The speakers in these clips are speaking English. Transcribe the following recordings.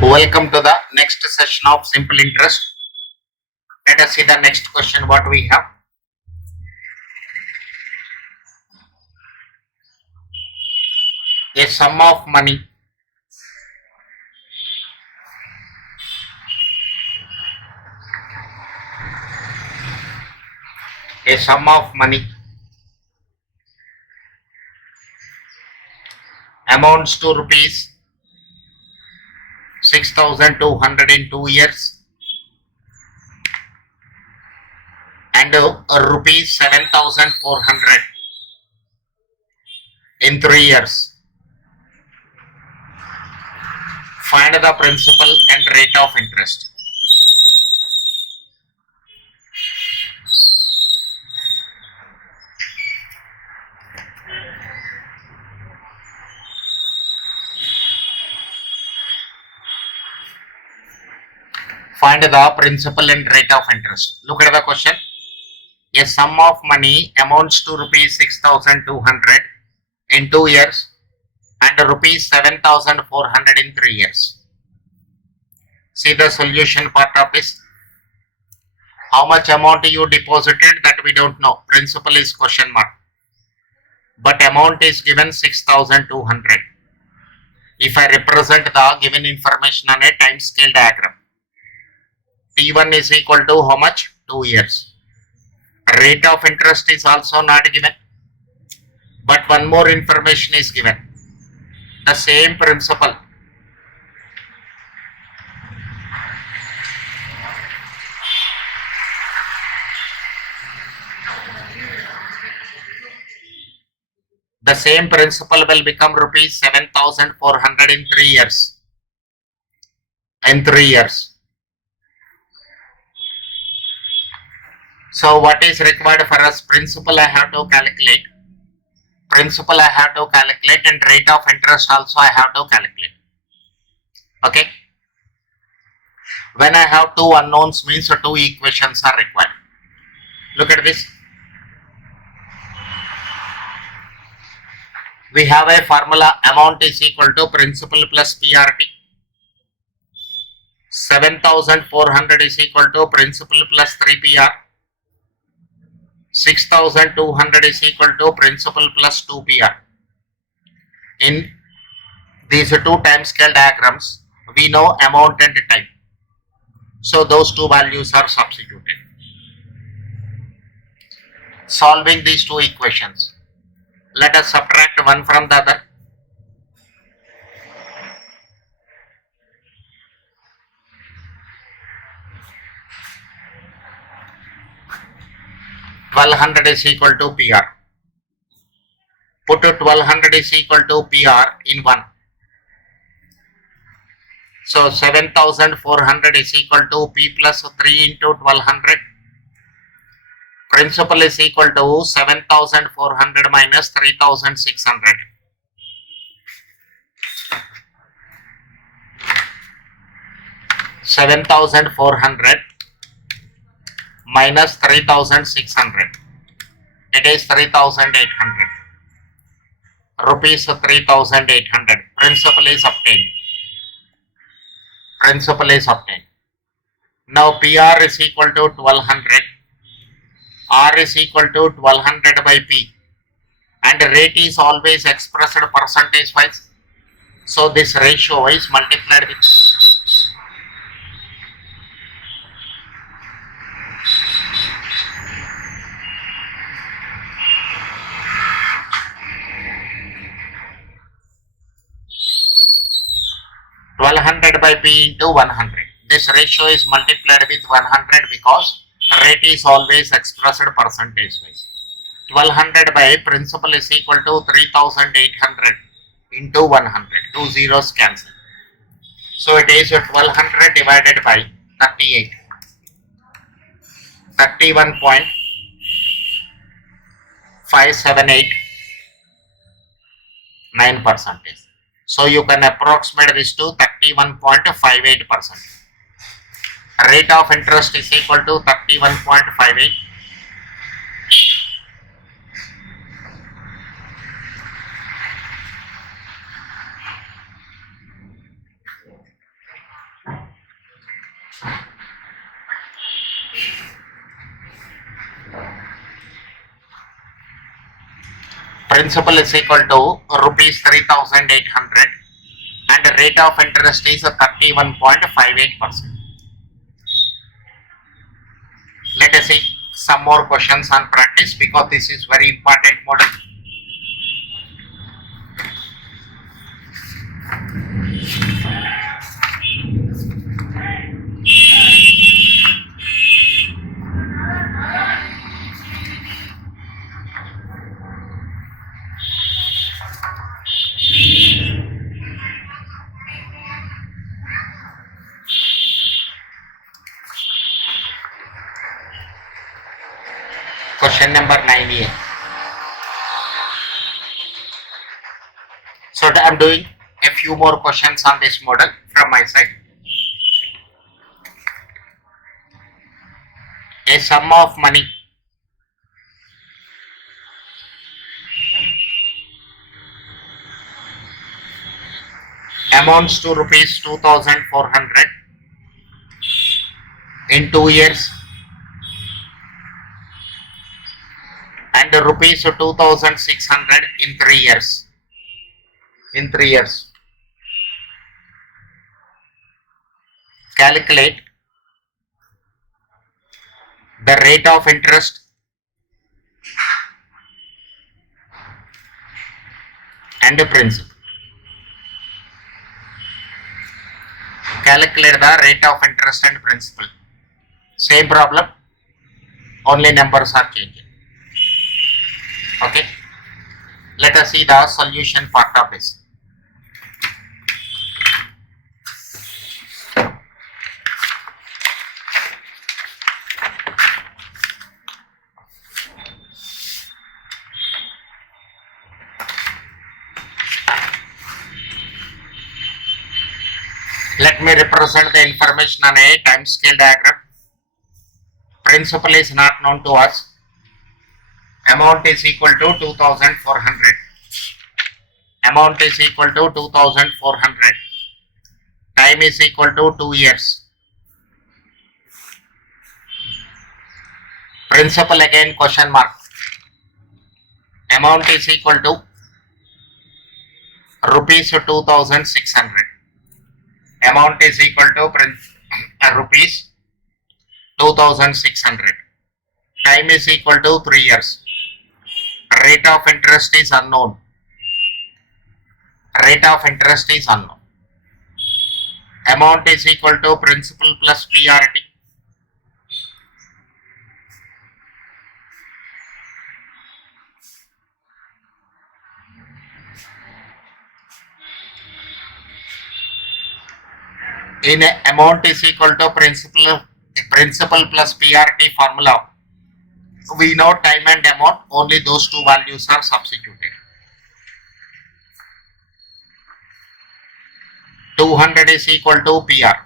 Welcome to the next session of simple interest. Let us see the next question what we have. A sum of money amounts to rupees 6,200 in 2 years and rupees 7,400 in 3 years. Find the principal and rate of interest. Find the principal and rate of interest. Look at the question. A sum of money amounts to rupees 6,200 in 2 years and rupees 7,400 in 3 years. See the solution part of this. How much amount you deposited that we don't know. Principal is question mark. But amount is given 6,200. If I represent the given information on a time scale diagram, T1 is equal to how much? 2 years. Rate of interest is also not given. But one more information is given. The same principal. The same principal will become rupees 7,400 in 3 years. So what is required for us? Principal I have to calculate. And rate of interest also I have to calculate. Okay. When I have two unknowns means two equations are required. Look at this. We have a formula, amount is equal to principal plus PRT. 7,400 is equal to principal plus 3PR. 6,200 is equal to principal plus 2PR. In these two time scale diagrams, we know amount and time. So those two values are substituted. Solving these two equations. Let us subtract one from the other. $1,200 is equal to PR. Put 1,200 is equal to PR in 1. So 7,400 is equal to P plus 3 into 1,200. Principal is equal to 7,400 minus 3,600. $7,400 minus 3,600. It is 3,800. Rupees 3,800. Principal is obtained. Now PR is equal to 1,200. R is equal to 1,200 by P. And rate is always expressed percentage wise. So this ratio is multiplied with 1,200 by P into 100. This ratio is multiplied with 100 because rate is always expressed percentage wise. 1,200 by principal is equal to 3,800 into 100. Two zeros cancel. So it is 1,200 divided by 38. 31.5789%. So you can approximate this to 31.58%. Rate of interest is equal to 31.58. Principal is equal to rupees 3,800 and the rate of interest is 31.58%. Let us see some more questions on practice because this is very important model. Question number 9A. So I am doing a few more questions on this model from my side. A sum of money amounts to rupees 2,400 in 2 years and rupees 2,600 in 3 years. In 3 years. Calculate the rate of interest and the principal. Calculate the rate of interest and principal. Same problem, only numbers are changing. Okay, let us see the solution part of this. Let me represent the information on a time scale diagram. Principal is not known to us. Amount is equal to 2,400. Amount is equal to 2,400. Time is equal to 2 years. Principal again question mark. Amount is equal to rupees 2,600. Amount is equal to rupees 2,600. Time is equal to 3 years. Rate of interest is unknown. Rate of interest is unknown. Amount is equal to principal plus PRT. In amount is equal to principal plus PRT formula, we know time and amount, only those two values are substituted. 200 is equal to PR.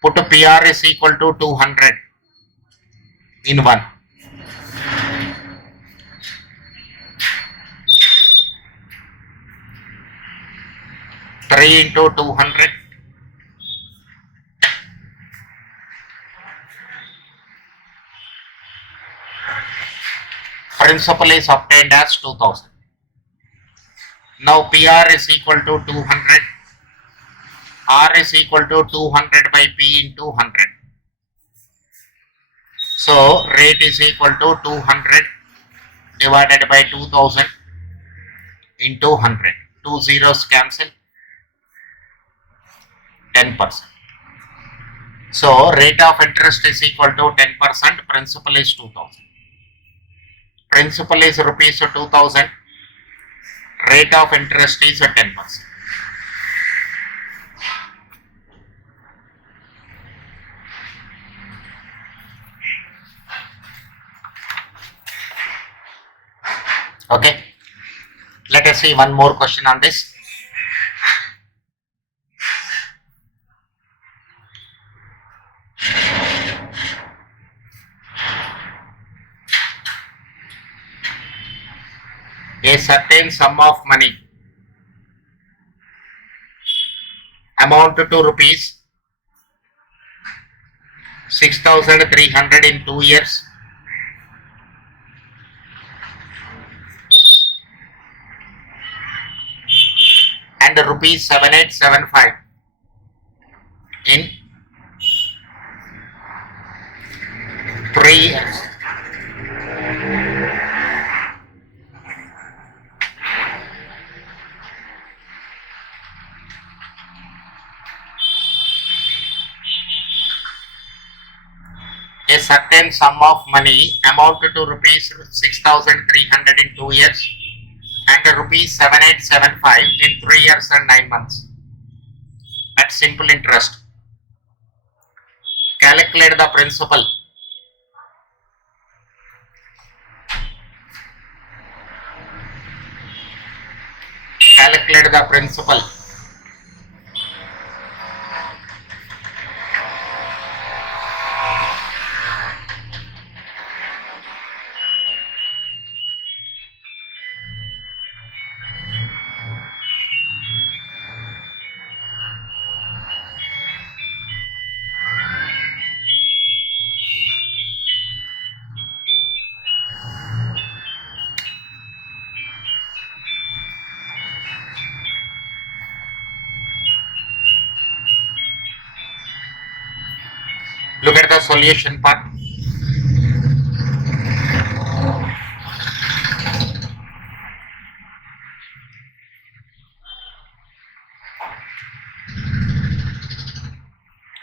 Put PR is equal to 200 in 1. Three into 200. Principal is obtained as 2,000. Now PR is equal to 200. R is equal to 200 by P into 100. So rate is equal to 200 divided by 2,000 into 100. 2 zeros cancel. 10%. So rate of interest is equal to 10%. Principal is 2,000. Principal is rupees 2,000. Rate of interest is 10%. Okay. Let us see one more question on this. A certain sum of money amount to rupees 6,300 in 2 years, and rupees 7,875 in 3 years. A certain sum of money amounted to rupees 6,300 in 2 years and rupees 7,875 in 3 years and 9 months at simple interest. Calculate the principal. Calculate the principal. Look at the solution part.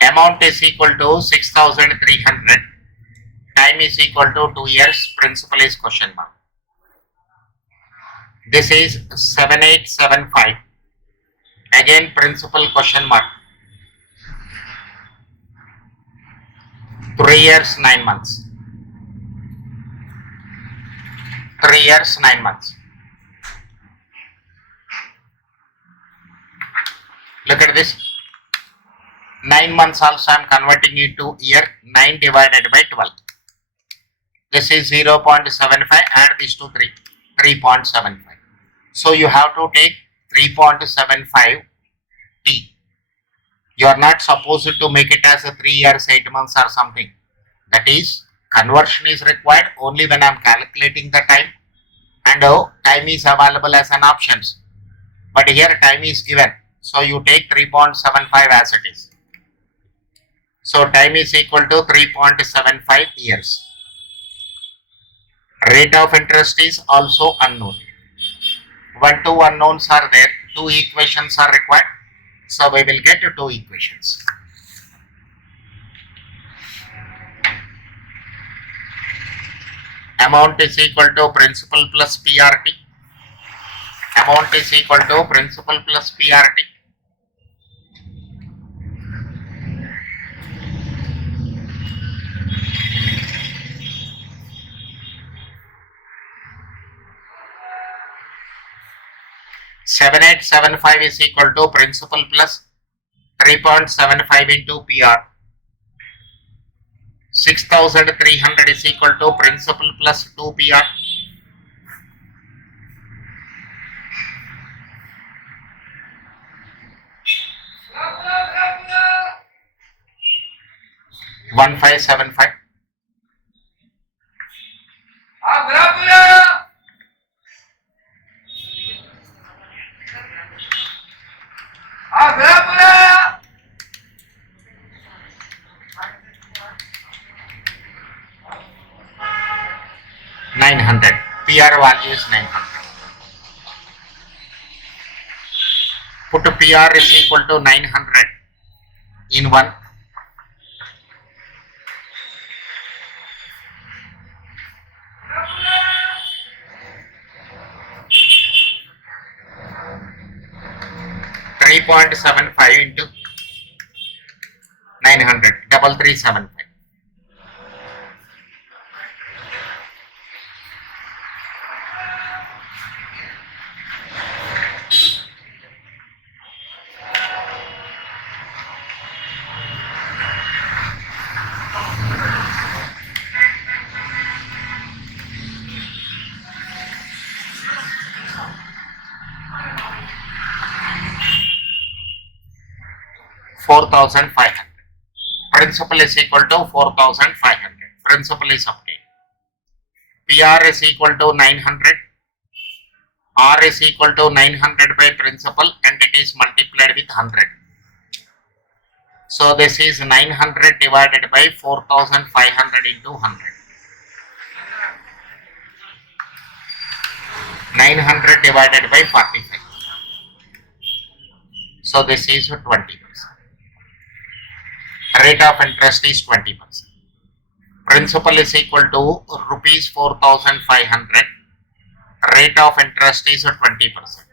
Amount is equal to 6,300. Time is equal to 2 years. Principal is question mark. This is 7,875. Again principal question mark. 3 years 9 months. 3 years 9 months. Look at this. 9 months also I am converting it to year. 9 divided by 12. This is 0.75. Add this to 3. 3.75. So you have to take 3.75 T. You are not supposed to make it as a 3 years 8 months or something. That is, conversion is required only when I am calculating the time, and time is available as an options. But here time is given, so you take 3.75 as it is. So time is equal to 3.75 years. Rate of interest is also unknown. 1, 2 unknowns are there. 2 equations are required. So we will get 2 equations. Amount is equal to principal plus PRT. Amount is equal to principal plus PRT. $7,875 is equal to principal plus 3.75 into PR. 6,300 is equal to principal plus 2 PR. $1,575. $900. PR value is 900. Put PR is equal to 900 in 1. $3.75 into 900, 3375. 4,500. Principal is equal to 4,500. Principal is obtained. PR is equal to 900. R is equal to 900 by principal and it is multiplied with 100. So this is 900 divided by 4,500 into 100. 900 divided by 45. So this is 20%. Rate of interest is 20%. Principal is equal to rupees 4,500. Rate of interest is 20%.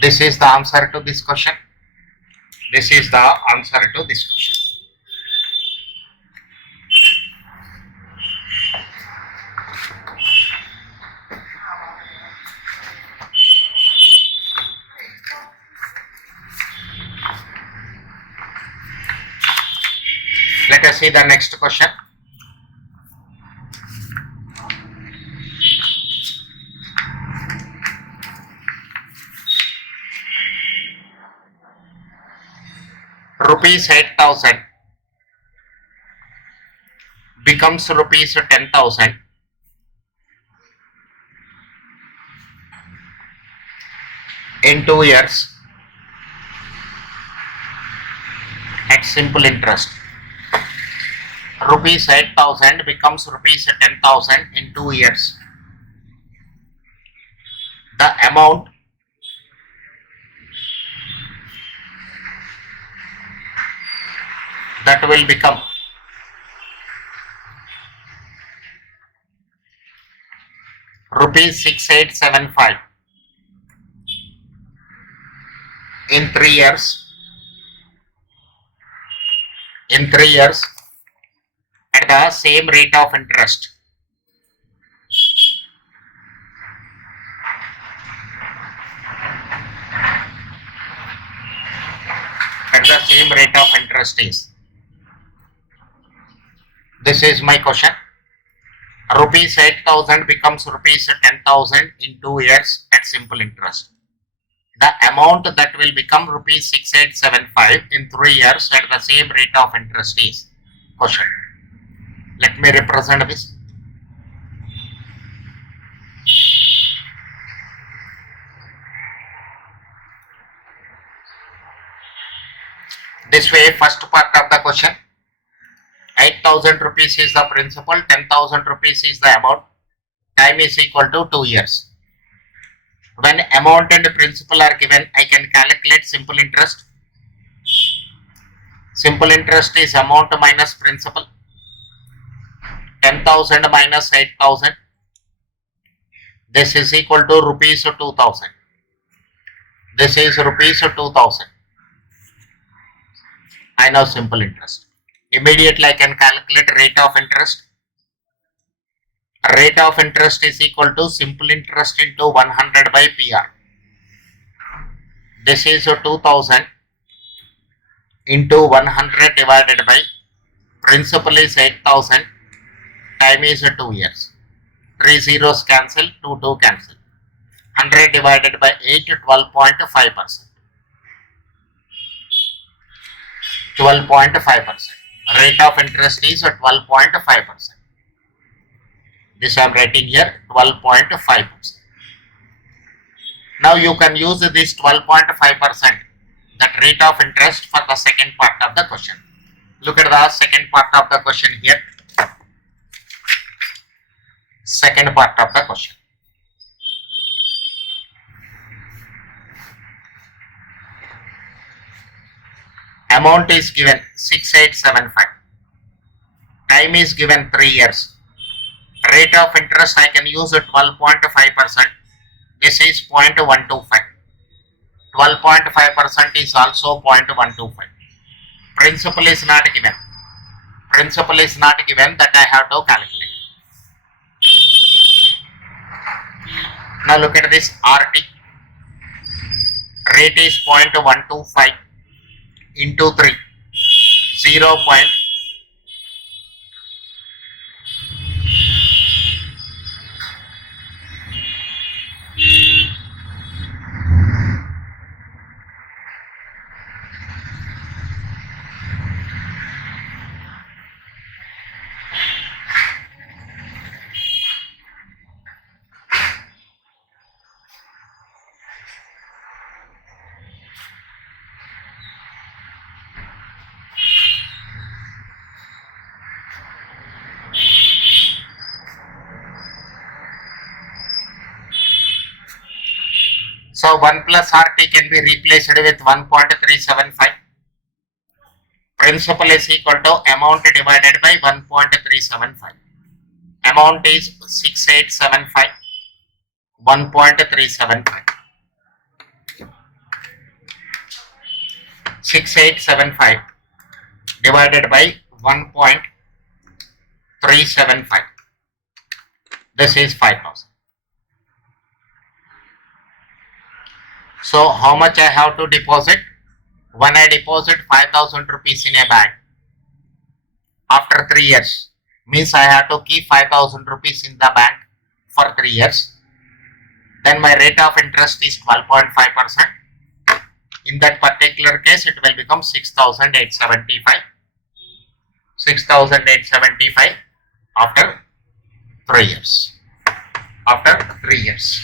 This is the answer to this question. This is the answer to this question. Let us see the next question. Rupees 8,000 becomes rupees 10,000 in 2 years at simple interest. Rupees 8,000 becomes rupees 10,000 in 2 years. The amount that will become rupees 6,875 in 3 years. In 3 years at the same rate of interest. At the same rate of interest is. This is my question. Rupees 8,000 becomes rupees 10,000 in 2 years at simple interest. The amount that will become rupees 6,875 in 3 years at the same rate of interest is question. Let me represent this. This way, first part of the question, 8,000 rupees is the principal, 10,000 rupees is the amount, time is equal to 2 years. When amount and principal are given, I can calculate simple interest. Simple interest is amount minus principal. 10,000 minus 8,000. This is equal to rupees 2,000. This is rupees 2,000. I know simple interest. Immediately I can calculate rate of interest. Rate of interest is equal to simple interest into 100 by PR. This is 2,000 into 100 divided by principal is 8,000. Time is 2 years. 3 zeros cancel, 2 cancel. 100 divided by 8, 12.5%. 12.5%. Rate of interest is 12.5%. This I am writing here, 12.5%. Now you can use this 12.5%, that rate of interest, for the second part of the question. Look at the second part of the question here. Second part of the question. Amount is given 6,875. Time is given 3 years. Rate of interest I can use 12.5%. This is 0.125. 12.5% is also 0.125. Principal is not given. Principal is not given, that I have to calculate. Now look at this RT. Rate is 0.125 into 3. 0. So 1 plus RT can be replaced with 1.375. Principal is equal to amount divided by 1.375. Amount is 6875. 1.375. 6875 divided by 1.375. This is 5,000. So how much I have to deposit? When I deposit 5,000 rupees in a bank, after 3 years, means I have to keep 5,000 rupees in the bank for 3 years. Then my rate of interest is 12.5%. In that particular case, it will become 6,875. 6,875 after 3 years. After 3 years.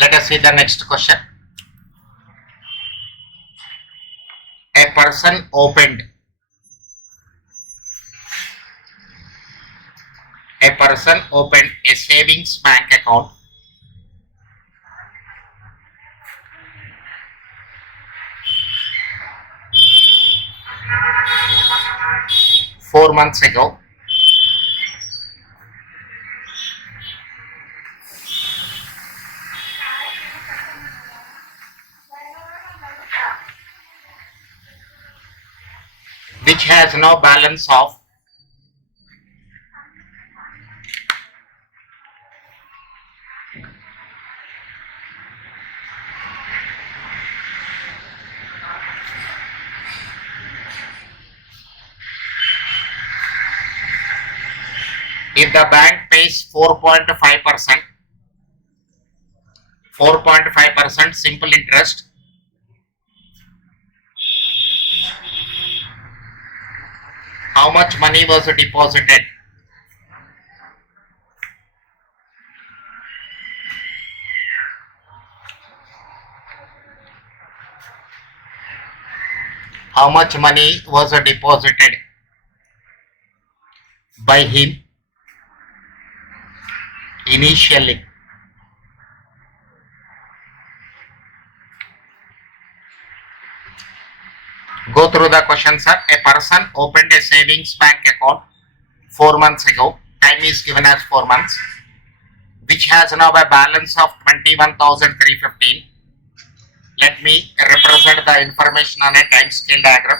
Let us see the next question. A person opened a savings bank account four months ago. Which has no balance of if the bank pays 4.5%, 4.5% simple interest, how much money was deposited? How much money was deposited by him initially? Go through the question, sir. A person opened a savings bank account 4 months ago. Time is given as 4 months. Which has now a balance of 21,315. Let me represent the information on a time scale diagram.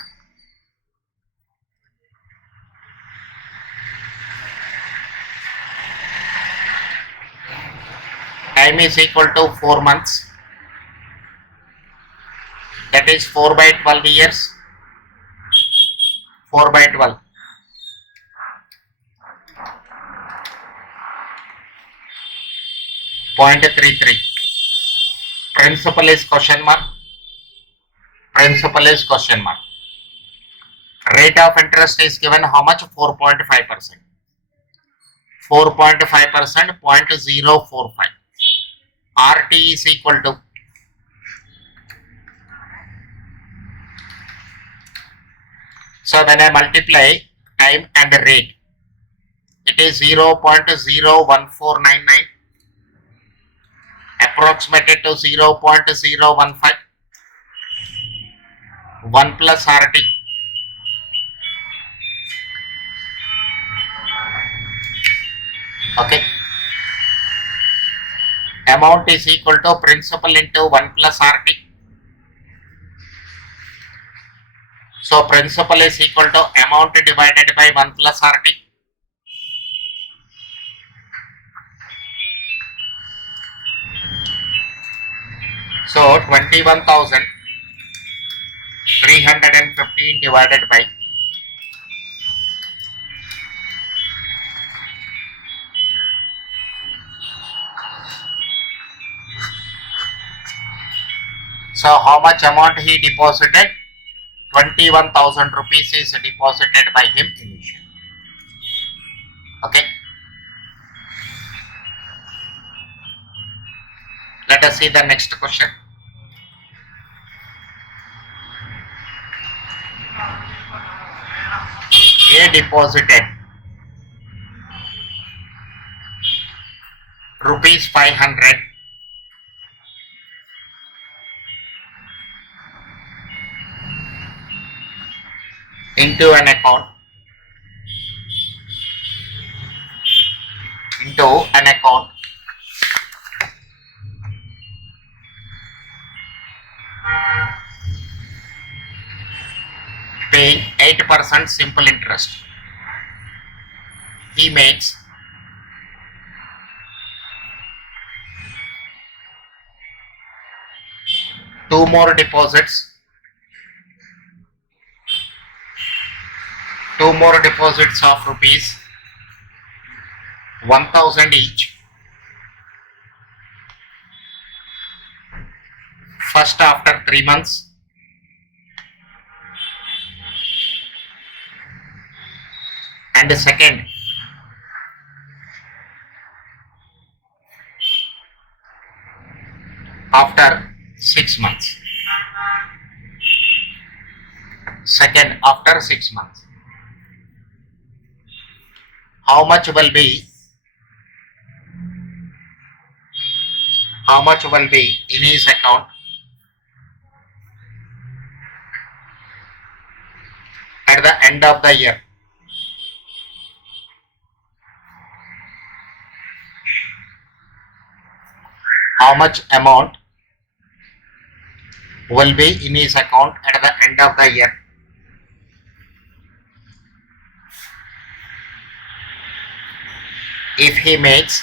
Time is equal to 4 months. That is 4 by 12 years. 4 by 12. .33. Principal is question mark. Principal is question mark. Rate of interest is given how much? 4.5%. 4.5%, 0.045. RT is equal to so when I multiply time and rate, it is 0.01499 approximated to 0.015. 1 plus RT. Okay. Amount is equal to principal into 1 plus RT. So principal is equal to amount divided by 1 plus RT. So 21,315 divided by So how much amount he deposited? 21,000 rupees is deposited by him initially. Okay. Let us see the next question. A deposited rupees 500 into an account paying 8% simple interest. He makes two more deposits of rupees 1,000 each, first after 3 months and second after 6 months. Second after 6 months. How much will be in his account at the end of the year? How much amount will be in his account at the end of the year? If he makes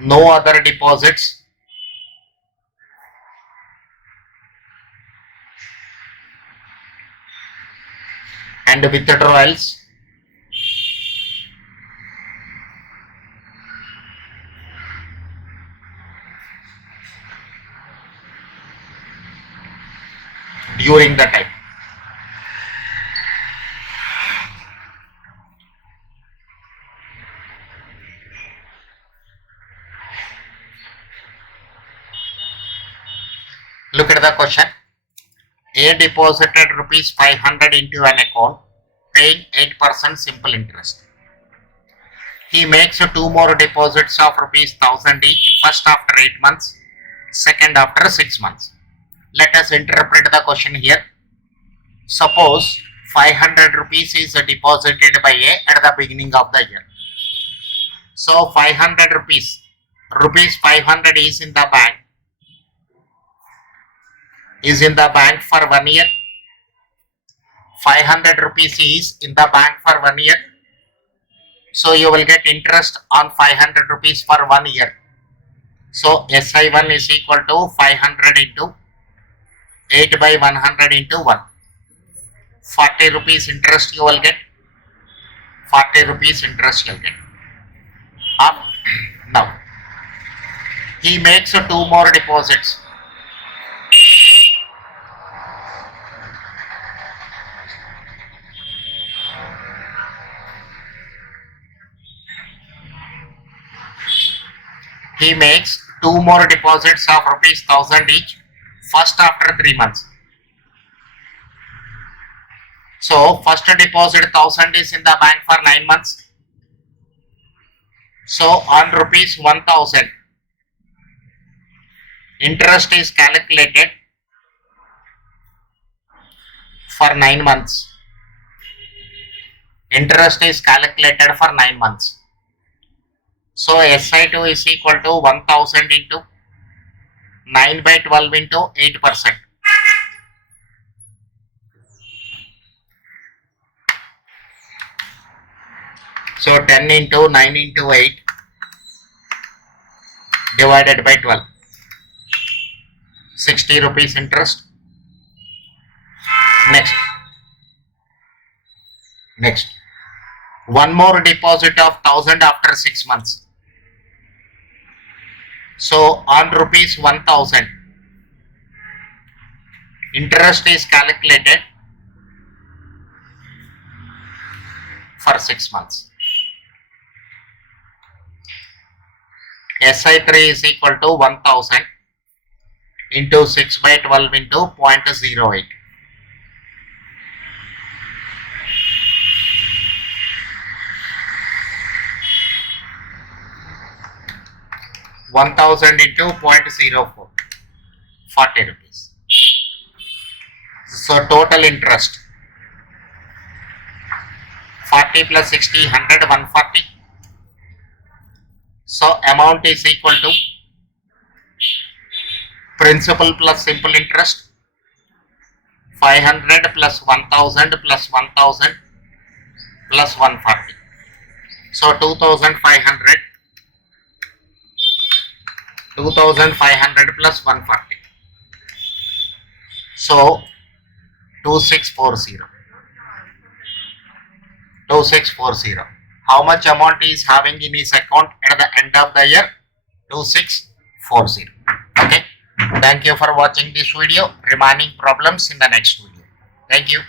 no other deposits and withdrawals during the time. Look at the question. A deposited rupees 500 into an account paying 8% simple interest. He makes two more deposits of rupees 1,000 each, first after 8 months, second after 6 months. Let us interpret the question here. Suppose 500 rupees is deposited by A at the beginning of the year. So 500 rupees 500 is in the bank for 1 year. 500 rupees is in the bank for 1 year. So you will get interest on 500 rupees for 1 year. So SI1 is equal to 500 into 8 by 100 into 1. 40 rupees interest you will get. 40 rupees interest you will get. Now, he makes two more deposits. He makes two more deposits of rupees 1,000 each, first after 3 months. So first deposit 1,000 is in the bank for 9 months. So on rupees 1,000, interest is calculated for 9 months. Interest is calculated for 9 months. So SI2 is equal to 1,000 into 9 by 12 into 8%. So 10 into 9 into 8 divided by 12. 60 rupees interest. Next. One more deposit of 1,000 after 6 months. So on rupees 1000, interest is calculated for 6 months. SI3 is equal to 1000 into 6 by 12 into 0.08. 1000 into 0.04, 40 rupees. So total interest 40 plus 60, 100, 140. So amount is equal to principal plus simple interest 500 plus 1000 plus 1000 plus 140. So 2500 plus 140. So 2640. 2640. How much amount is having in his account at the end of the year? 2640. Okay. Thank you for watching this video. Remaining problems in the next video. Thank you.